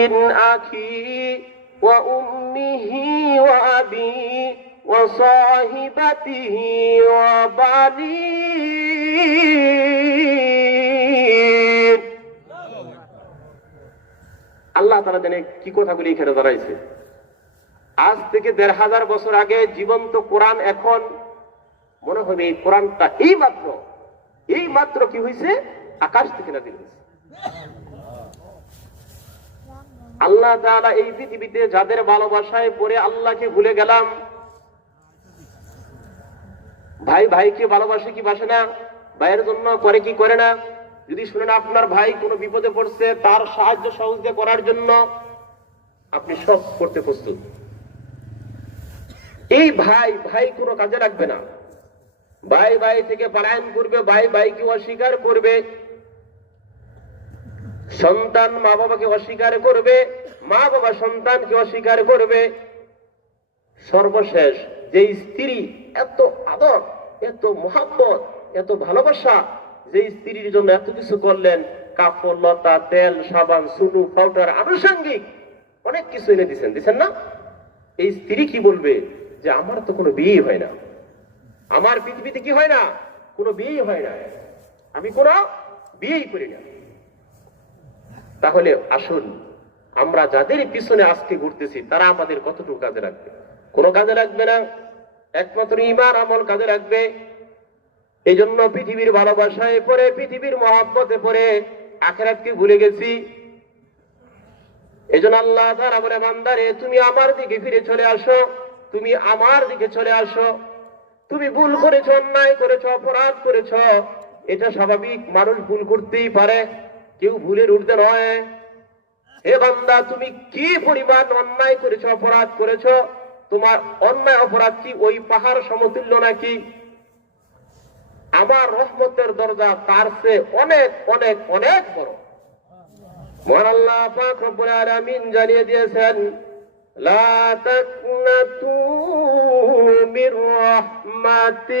মিন আখি ওয়া উম্মিহি ওয়া আবি ওয়া সাহিবাতিহি ওয়া বানি। আল্লাহ তাআলা জানে কি কথাগুলি এখানে দাঁড়াইছে। আজ থেকে ১৫০০ বছর আগে জীবন্ত কোরআন এখন মনে হবে এই কোরআনটা এই মাত্র কি হয়েছে, আকাশ থেকে নাযিল হয়েছে। আল্লাহ তাআলা এই পৃথিবীতে যাদের ভালোবাসায় পড়ে আল্লাহকে ভুলে গেলাম, ভাই ভাইকে ভালোবাসে কি বাসে না, ভাইয়ের জন্য করে কি করে না, যদি শুনেন আপনার ভাই কোনো বিপদে পড়ছে তার সাহায্য সহযোগিতা করার জন্য আপনি সব করতে প্রস্তুত। এই ভাই কোনো কাজে রাখবে না, ভাই থেকে পলায়ন করবে, ভাইকে অস্বীকার করবে, সন্তান মা বাবাকে অস্বীকার করবে, মা বাবা সন্তানকে অস্বীকার করবে। সর্বশেষ যে স্ত্রী এত আদর, এত মোহাব্বত, এত ভালোবাসা, যে স্ত্রীর জন্য এত কিছু করলেন, কাপড় লতা, তেল, সাবান, সুনু, পাউডার, আনুষঙ্গিক অনেক কিছু এনে দিচ্ছেন না? এই স্ত্রী কি বলবে যে আমার তো কোনো বিয়ে হয় না, আমার পৃথিবীতে কি হয় না, কোনো বিয়ে হয় না, আমি কোনো বিয়েই করি না। তাহলে আসুন আমরা যাদের পিছনে আজকে ঘুরতেছি তারা আমাদের কতটুকু কাজে রাখবে? কোনো কাজে রাখবে না, একমাত্র ঈমান আমল কাজে রাখবে। এই জন্য পৃথিবীর ভালোবাসায় পড়ে, পৃথিবীর মহব্বতে পড়ে আখিরাতকে ভুলে গেছি। এই জন্য আল্লাহ তাআলা বলে, বান্দারে তুমি আমার দিকে ফিরে চলে আসো, তুমি আমার দিকে চলে আসো। তুমি ভুল করেছো, অন্যায় করেছো, অপরাধ করেছো, এটা স্বাভাবিক, মানুষ ভুল করতেই পারে, কেউ ভুলের ঊর্ধ্বে নয়। হে বান্দা, তুমি কি পরিমাণ অন্যায় করেছো, অপরাধ করেছো, তোমার অন্যায় অপরাধ কি ওই পাহাড় সমতুল্য নাকি? আমার রহমতের দরজা তার চেয়ে অনেক অনেক অনেক বড়। মহান আল্লাহ পাক রব্বুল আলামিন জানিয়ে দিয়েছেন, লা তাকনাতু মির রাহমাতি